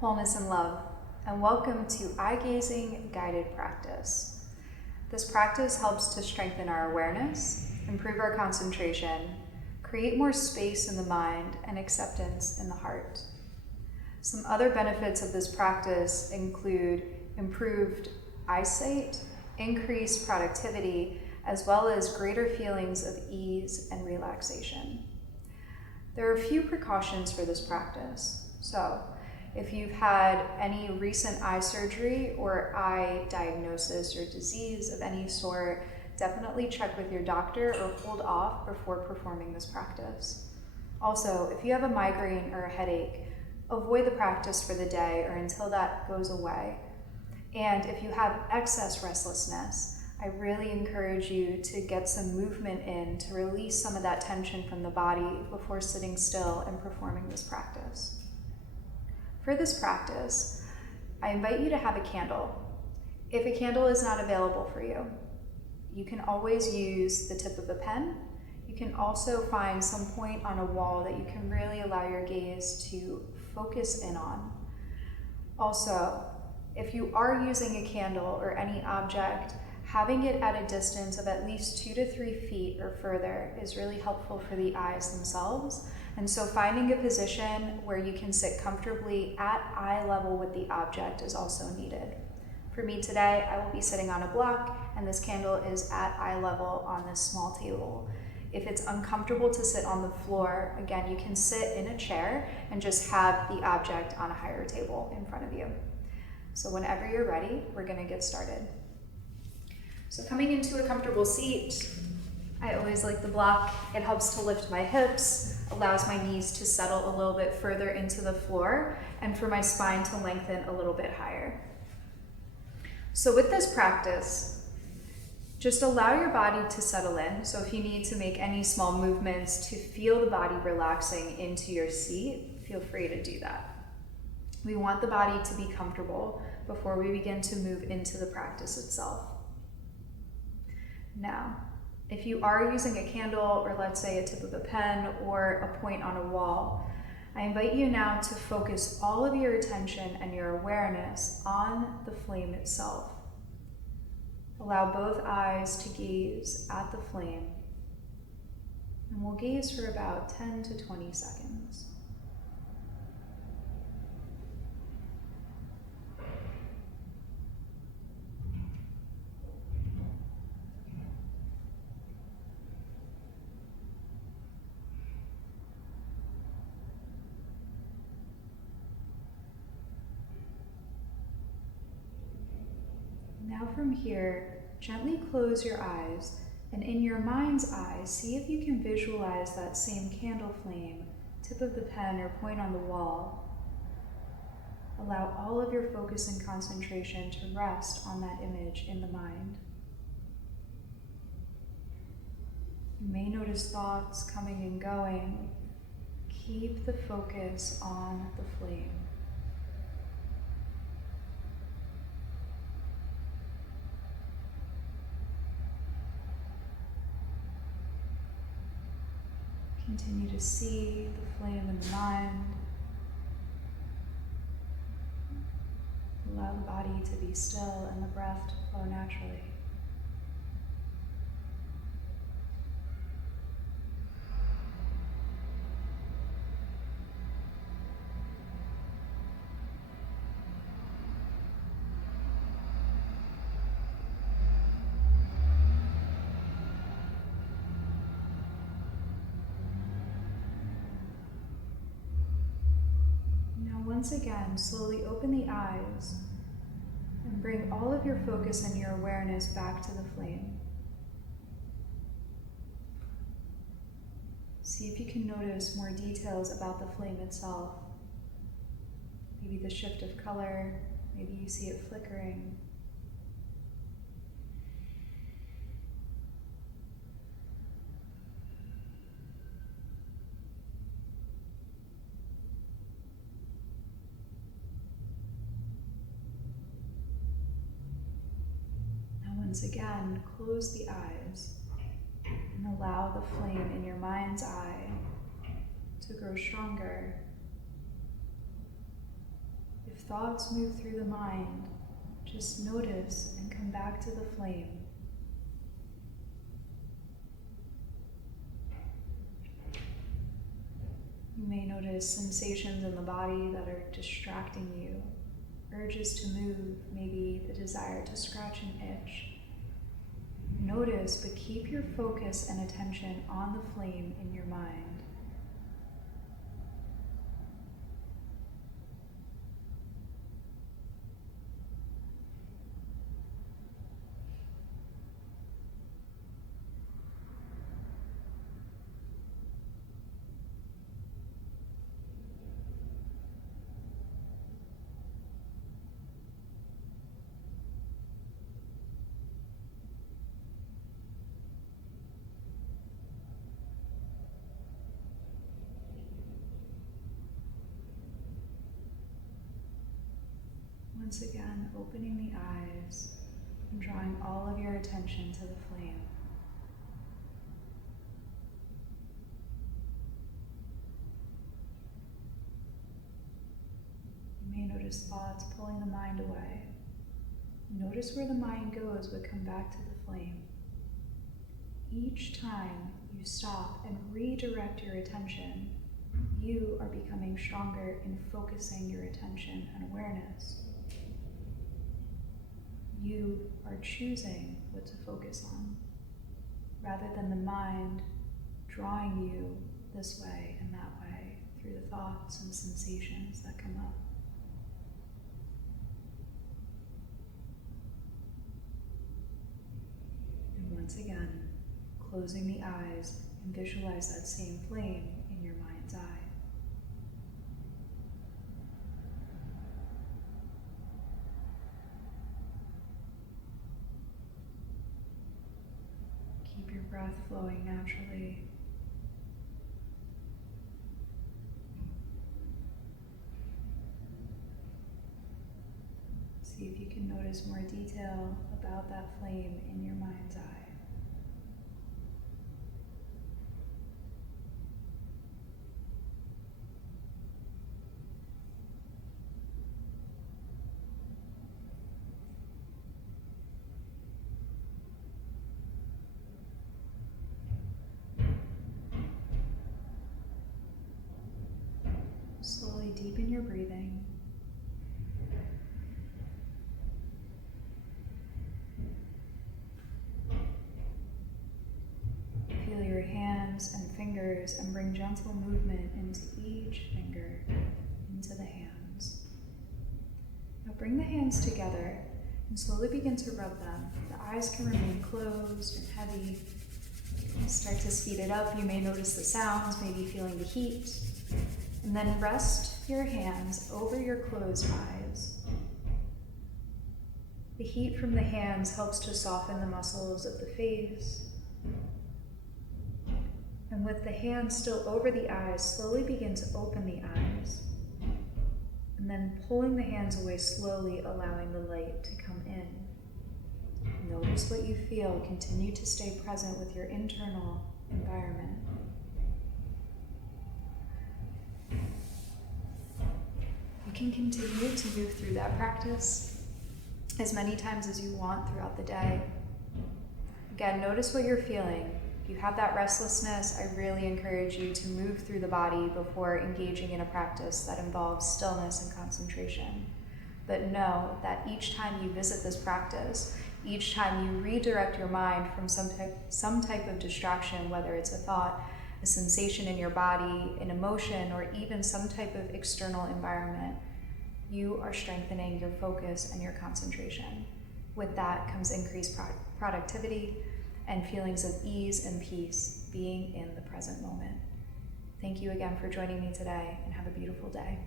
wholeness, and love, and welcome to Eye Gazing Guided Practice. This practice helps to strengthen our awareness, improve our concentration, create more space in the mind, and acceptance in the heart. Some other benefits of this practice include improved eyesight, increased productivity, as well as greater feelings of ease and relaxation. There are a few precautions for this practice. So, if you've had any recent eye surgery or eye diagnosis or disease of any sort, definitely check with your doctor or hold off before performing this practice. Also, if you have a migraine or a headache, avoid the practice for the day or until that goes away. And if you have excess restlessness, I really encourage you to get some movement in to release some of that tension from the body before sitting still and performing this practice. For this practice, I invite you to have a candle. If a candle is not available for you, you can always use the tip of a pen. You can also find some point on a wall that you can really allow your gaze to focus in on. Also, if you are using a candle or any object, having it at a distance of at least 2 to 3 feet or further is really helpful for the eyes themselves. And so finding a position where you can sit comfortably at eye level with the object is also needed. For me today, I will be sitting on a block, and this candle is at eye level on this small table. If it's uncomfortable to sit on the floor, again, you can sit in a chair and just have the object on a higher table in front of you. So whenever you're ready, we're going to get started. So coming into a comfortable seat, I always like the block. It helps to lift my hips, allows my knees to settle a little bit further into the floor, and for my spine to lengthen a little bit higher. So with this practice, just allow your body to settle in. So if you need to make any small movements to feel the body relaxing into your seat, feel free to do that. We want the body to be comfortable before we begin to move into the practice itself. Now, if you are using a candle or let's say a tip of a pen or a point on a wall, I invite you now to focus all of your attention and your awareness on the flame itself. Allow both eyes to gaze at the flame, and we'll gaze for about 10 to 20 seconds. Now from here, gently close your eyes, and in your mind's eye, see if you can visualize that same candle flame, tip of the pen or point on the wall. Allow all of your focus and concentration to rest on that image in the mind. You may notice thoughts coming and going. Keep the focus on the flame. Continue to see the flame in the mind. Allow the body to be still and the breath to flow naturally. Once again, slowly open the eyes and bring all of your focus and your awareness back to the flame. See if you can notice more details about the flame itself. Maybe the shift of color, maybe you see it flickering. Once again, close the eyes and allow the flame in your mind's eye to grow stronger. If thoughts move through the mind, just notice and come back to the flame. You may notice sensations in the body that are distracting you, urges to move, maybe the desire to scratch and itch. Notice, but keep your focus and attention on the flame in your mind. Once again, opening the eyes and drawing all of your attention to the flame. You may notice thoughts pulling the mind away. Notice where the mind goes, but come back to the flame. Each time you stop and redirect your attention, you are becoming stronger in focusing your attention and awareness. You are choosing what to focus on, rather than the mind drawing you this way and that way through the thoughts and sensations that come up. And once again, closing the eyes and visualize that same flame in your mind's eye. Keep your breath flowing naturally. See if you can notice more detail about that flame in your mind's eye. Slowly deepen your breathing. Feel your hands and fingers and bring gentle movement into each finger, into the hands. Now bring the hands together and slowly begin to rub them. The eyes can remain closed and heavy. Start to speed it up. You may notice the sounds, maybe feeling the heat. And then rest your hands over your closed eyes. The heat from the hands helps to soften the muscles of the face. And with the hands still over the eyes, slowly begin to open the eyes. And then pulling the hands away slowly, allowing the light to come in. Notice what you feel. Continue to stay present with your internal environment. You can continue to move through that practice as many times as you want throughout the day. Again, notice what you're feeling. If you have that restlessness, I really encourage you to move through the body before engaging in a practice that involves stillness and concentration. But know that each time you visit this practice, each time you redirect your mind from some type of distraction, whether it's a thought, a sensation in your body, an emotion, or even some type of external environment, you are strengthening your focus and your concentration. With that comes increased productivity and feelings of ease and peace, being in the present moment. Thank you again for joining me today, and have a beautiful day.